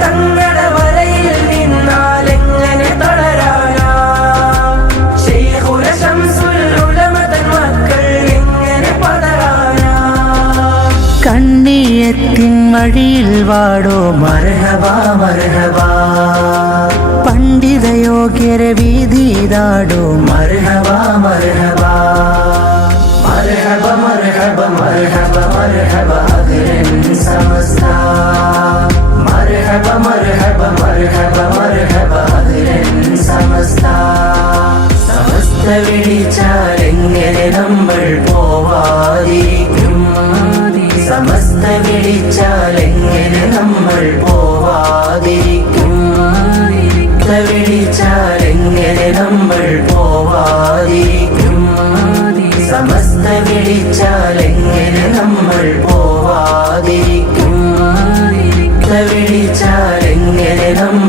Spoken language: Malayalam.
തങ്ങളുടെ വരയിൽ നിന്നാൽ എങ്ങനെ തളരാനാ? ശൈഖുന ശംസുൽ ഉലമ തൻ മക്കൾ എങ്ങനെ പതറാനാ? കണ്ണിയത്തിൻ വഴിയിൽ വാടോ മർഹബാ മർഹബാ, പണ്ഡിതയോഗ്യരെ വീതിയിതാടോ മർഹബാ മർഹബാ, മർഹബ മർഹബ മർഹബ മർഹബ അഖിലൻ സമസ്ത, മർഹബ മർഹബ മർഹബ മർഹബ അഖിലൻ സമസ്ത. സമസ്ത വിളിച്ചാൽ എങ്ങനെ നമ്മൾ പോവാതിരിക്കും? സമസ്ത വിളിച്ചാൽ എങ്ങനെ നമ്മൾ പോവാതിരിക്കും? വിളിച്ചാൽ എങ്ങനെ നമ്മൾ പോവാതിരിക്കും? സമസ്ത വിളിച്ചാൽ എങ്ങനെ നമ്മൾ പോവാതിരിക്കും? വിളിച്ചാൽ എങ്ങനെ നമ്മൾ